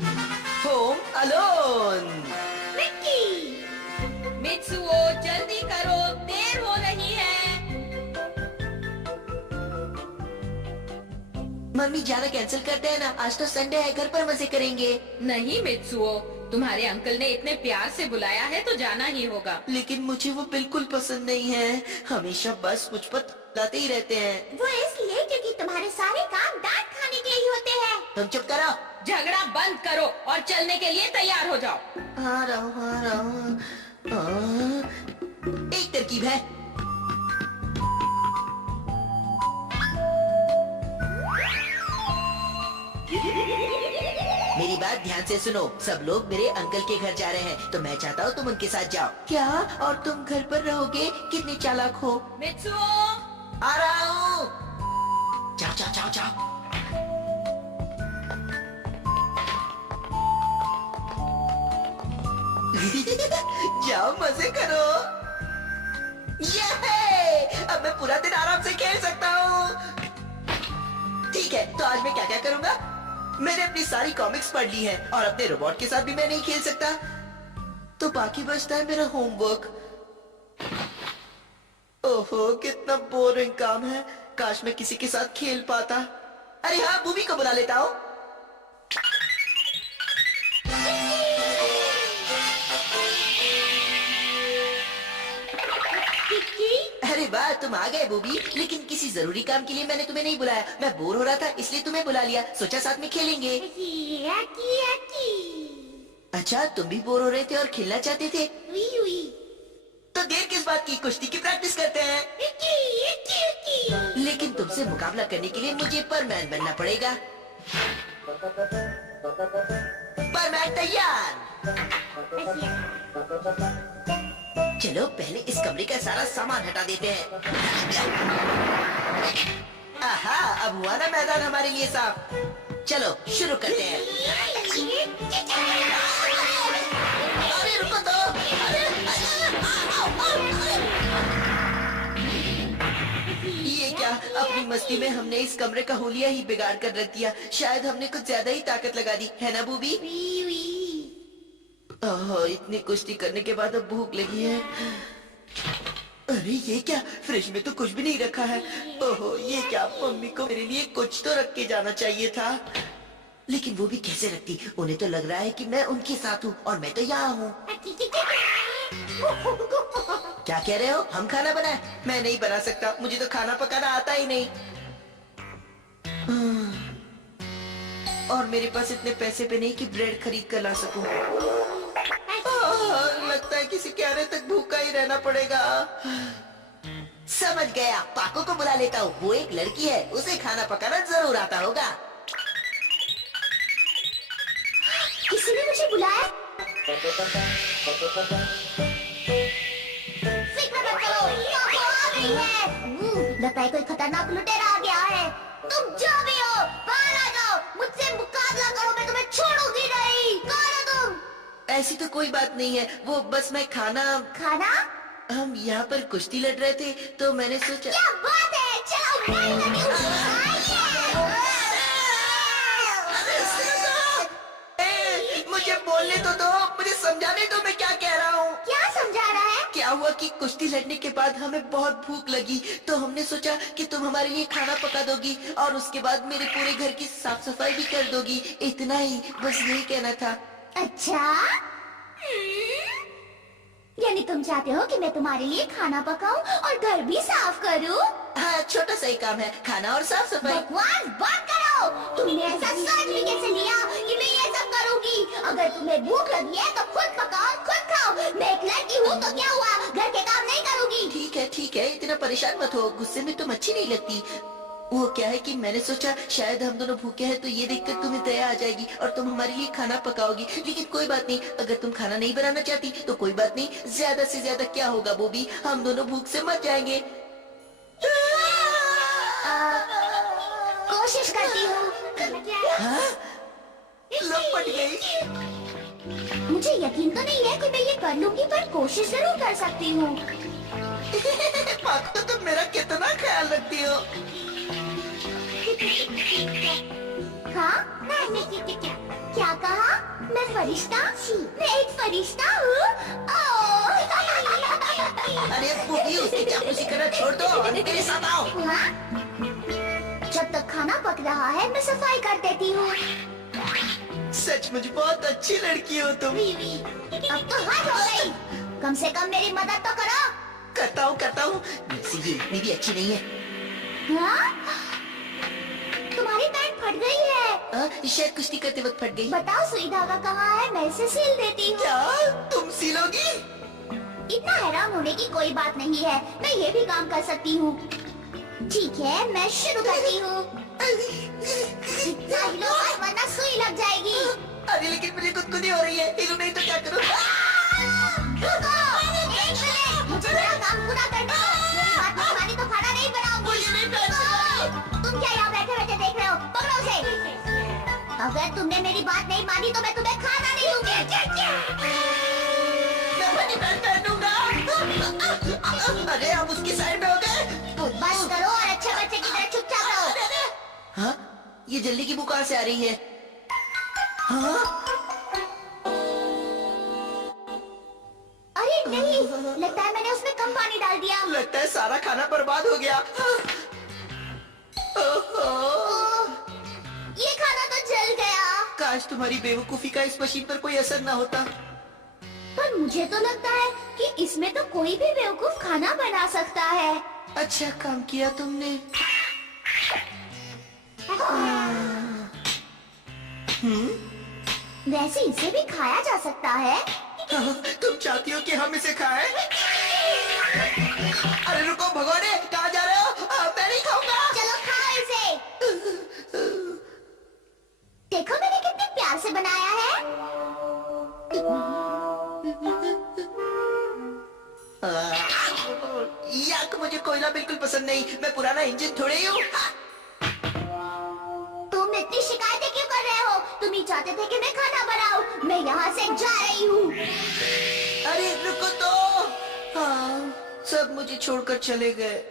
Home alone. Mickey, Mitsuo जल्दी करो, देर हो रही है। मम्मी जाना कैंसिल करते हैं ना, आज तो संडे है, घर पर मजे करेंगे। नहीं मित्सुओ, तुम्हारे अंकल ने इतने प्यार से बुलाया है तो जाना ही होगा। लेकिन मुझे वो बिल्कुल पसंद नहीं है, हमेशा बस मुझ पर लाते ही रहते हैं। वो इसलिए क्योंकि तुम्हारे सारे काम डांट खाने के लिए होते हैं। तुम चुप करो। झगड़ा बंद करो और चलने के लिए तैयार हो जाओ। आ रहा हूँ। एक तरकीब है। मेरी बात ध्यान से सुनो, सब लोग मेरे अंकल के घर जा रहे हैं, तो मैं चाहता हूँ तुम उनके साथ जाओ। क्या? और तुम घर पर रहोगे? कितने चालाक हो। मित्सुओ, आ रहा हूँ। जाओ जाओ जाओ जाओ। जाओ मजे करो। ये अब मैं पूरा दिन आराम से खेल सकता हूँ। ठीक है, तो आज मैं क्या क्या करूँगा? मैंने अपनी सारी कॉमिक्स पढ़ ली है और अपने रोबोट के साथ भी मैं नहीं खेल सकता, तो बाकी बचता है मेरा होमवर्क। ओहो, कितना बोरिंग काम है, काश मैं किसी के साथ खेल पाता। अरे हाँ, बूबी को बुला लेता हूँ। अरे वाह, तुम आ गए बूबी, लेकिन किसी जरूरी काम के लिए मैंने तुम्हें नहीं बुलाया। मैं बोर हो रहा था इसलिए तुम्हें बुला लिया, सोचा साथ में खेलेंगे। अच्छा, तुम भी बोर हो रहे थे और खेलना चाहते थे? तो देर किस बात की, कुश्ती की प्रैक्टिस करते हैं। लेकिन तुमसे मुकाबला करने के लिए मुझे परमैन बनना पड़ेगा। परमैन तैयार। चलो पहले इस कमरे का सारा सामान हटा देते हैं। आहा, अब हुआ ना मैदान हमारे लिए साफ। चलो शुरू करते हैं। अरे रुको तो। ये क्या, अपनी मस्ती में हमने इस कमरे का होलिया ही बिगाड़ कर रख दिया। शायद हमने कुछ ज्यादा ही ताकत लगा दी, है ना बूबी? ओह, इतनी कुश्ती करने के बाद अब भूख लगी है। अरे ये क्या, फ्रिज में तो कुछ भी नहीं रखा है। ओहो, ये क्या, मम्मी को मेरे लिए कुछ तो रख के जाना चाहिए था। लेकिन वो भी कैसे रखती, उन्हें तो लग रहा है कि मैं उनके साथ हूँ और मैं तो यहाँ हूँ। क्या कह रहे हो? हम खाना बनाए? मैं नहीं बना सकता, मुझे तो खाना पकाना आता ही नहीं। और मेरे पास इतने पैसे पे नहीं कि ब्रेड खरीद कर ला सकूं। लगता है किसी के आने तक भूखा ही रहना पड़ेगा। समझ गया, पाको को बुला लेता हूँ, वो एक लड़की है, उसे खाना पकाना जरूर आता होगा। किसी ने मुझे बुलाया? फिक्र मत करो, पाको आ गई है। लगता है कोई खतरनाक लुटेरा आ गया है। तुम जो भी हो, बाहर आ जाओ, मुझसे मुकाबला करो, मैं तुम्हें छोड़ूंगी नहीं। कौन हो तुम? ऐसी तो कोई बात नहीं है, वो बस मैं खाना। हम यहाँ पर कुश्ती लड़ रहे थे तो मैंने सोचा। क्या बात है, चलो मैं लगी हूँ। मुझे बोलने तो दो, मुझे समझाने दो, मैं क्या कह रहा हूँ। क्या समझा रहा है? क्या हुआ कि कुश्ती लड़ने के बाद हमें बहुत भूख लगी, तो हमने सोचा कि तुम हमारे लिए खाना पका दोगी और उसके बाद मेरे पूरे घर की साफ सफाई भी कर दोगी। इतना ही, बस यही कहना था। अच्छा, यानी तुम चाहते हो कि मैं तुम्हारे लिए खाना पकाऊं और घर भी साफ करूं? हाँ, छोटा सा ही काम है, खाना और साफ सफाई। बकवास बंद करो। तुमने ऐसा सोच भी कैसे लिया कि मैं ये सब करूंगी? अगर तुम्हें भूख लगी है तो खुद पकाओ, खुद खाओ। मैं एक लड़की हूँ तो क्या हुआ, घर के काम नहीं करूंगी? ठीक है, इतना परेशान मत हो, गुस्से में तुम अच्छी नहीं लगती। वो क्या है कि मैंने सोचा शायद हम दोनों भूखे हैं तो ये देखकर तुम्हें दया आ जाएगी और तुम हमारे लिए खाना पकाओगी। लेकिन कोई बात नहीं, अगर तुम खाना नहीं बनाना चाहती तो कोई बात नहीं, ज्यादा से ज्यादा क्या होगा बॉबी, हम दोनों भूख से मर जाएंगे। कोशिश करती हूँ। लपट गई। मुझे यकीन तो नहीं है कि मैं ये कर लूंगी, पर कोशिश जरूर कर सकती हूँ। पाको, तुम मेरा कितना ख्याल रखती हो। हाँ? क्या कहा? फरिश्ता? मैं एक फरिश्ता हूँ? अरे भूखी, उसकी चापलूसी करना छोड़ दो और मेरे साथ आओ। हाँ? जब तक खाना पक रहा है मैं सफाई कर देती हूँ। सचमुच बहुत अच्छी लड़की हो तुम। अब तो हद हो गई, कम से कम मेरी मदद तो करो। करता हूँ। वैसे ये इतनी भी अच्छी नहीं है। हाँ? तुम्हारी पैंट फट गई है। शायद कुश्ती करते वक्त फट गई। बताओ सुई धागा कहाँ है, मैं इसे सिल देती हूँ। क्या तुम सिलोगी? इतना हैरान होने की कोई बात नहीं है, मैं ये भी काम कर सकती हूँ। ठीक है, मैं शुरू करती हूँ। इतना हिलो मत वरना सुई लग जाएगी। अरे लेकिन मुझे गुदगुदी हो रही है, हिलू नहीं तो क्या करूँ? रुको, एक मिनट, मुझे मेरा काम पूरा करने दो। मेरी बात नहीं मानी तो खाना नहीं बनाऊंगी। तुम क्या यहाँ बैठे बैठे देख रहे हो? पकड़ो उसे। अगर तुमने मेरी बात नहीं मानी तो मैं तुम्हें खाना नहीं दूंगी। मैं अपनी पैंट पहनूंगा। अरे अब उसकी साइड में हो गए। बस करो और अच्छे बच्चे की तरह चुपचाप रहो। हाँ, ये जल्दी की बुखार से आ रही है। हाँ? अरे नहीं, लगता है मैंने उसमें कम पानी डाल दिया। लगता है सारा खाना बर्बाद हो गया। ओह, ये खाना तो जल गया। काश तुम्हारी बेवकूफी का इस मशीन पर कोई असर ना होता। पर मुझे तो लगता है कि इसमें तो कोई भी बेवकूफ खाना बना सकता है। अच्छा काम किया तुमने। वैसे इसे भी खाया जा सकता है। तुम चाहती हो कि हम इसे खाएं? अरे रुको भगोड़े, कहाँ जा रहे हो? मैं नहीं खाऊंगा। चलो खाओ इसे। देखो मैंने कितने प्यार से बनाया है। याक, मुझे कोयला बिल्कुल पसंद नहीं। मैं पुराना इंजन थोड़े ही हूँ। तुम इतनी शिकायतें क्यों कर रहे हो? तुम ही चाहते थे कि मैं खाना बनाऊं। मैं यहाँ से जा रही हूँ। अरे रुको तो। हाँ, सब मुझे छोड़कर चले गए।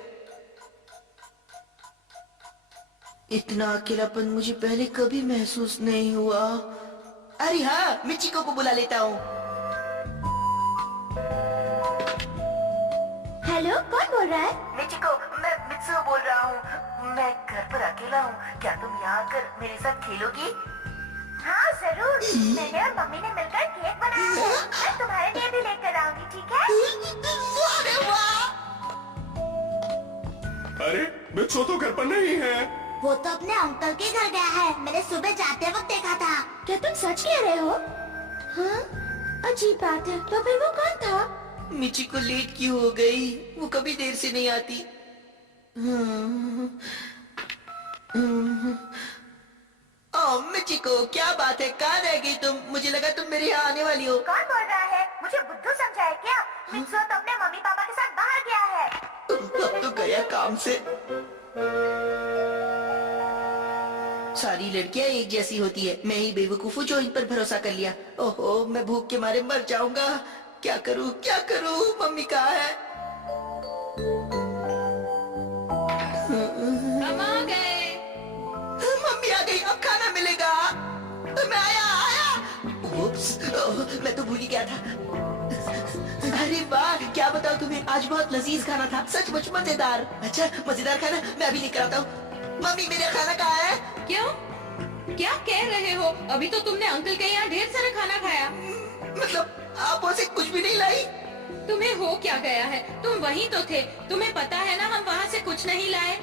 इतना अकेलापन मुझे पहले कभी महसूस नहीं हुआ। अरे हाँ, मिचिको को बुला लेता हूँ। हेलो, कौन बोल रहा है? मिचिको, मैं मित्सुओ बोल रहा हूँ। मैं घर पर अकेला हूँ। क्या तुम यहाँ आकर मेरे साथ खेलोगी? हाँ जरूर। मैंने और मम्मी ने मिलकर केक बनाया है। मैं तुम्हारे लिए भी लेकर आऊंगी, ठीक है? अरे वाह! अरे मित्सुओ तो घर पर नहीं है। वो तो अपने अंकल के घर गया है। मैंने सुबह जाते वक्त देखा था। क्या तुम सच कह रहे हो? हाँ, अजीब बात है। तो फिर वो कौन था? मिचिको लेट क्यों हो गई? वो कभी देर से नहीं आती। ओह मिचिको, क्या बात है? कहाँ रह गई तुम? मुझे लगा तुम मेरे यहाँ आने वाली हो। कौन बोल रहा है? मुझे बुद्धू समझा है क्या? मित्सुओ तो अपने मम्मी पापा के साथ बाहर गया है। अब तो गया काम से। सारी लड़कियां एक जैसी होती है। मैं ही बेवकूफ हूँ जो इन पर भरोसा कर लिया। ओहो, मैं भूख के मारे मर जाऊंगा। क्या करूँ? मम्मी कहाँ है? हम आ गए। मम्मी आ गई, अब खाना मिलेगा। मैं आया। उप्स, मैं तो भूल ही गया था। अरे वाह, क्या बताऊँ तुम्हें, आज बहुत लजीज खाना था। सचमुच मजेदार। अच्छा, मजेदार खाना मैं अभी लेकर आता हूँ। मम्मी, मेरा खाना कहाँ है? क्यों? क्या कह रहे हो? अभी तो तुमने अंकल के यहाँ ढेर सारा खाना खाया। मतलब आप वैसे कुछ भी नहीं लाई? तुम्हें हो क्या गया है? तुम वहीं तो थे। तुम्हें पता है ना हम वहाँ से कुछ नहीं लाए।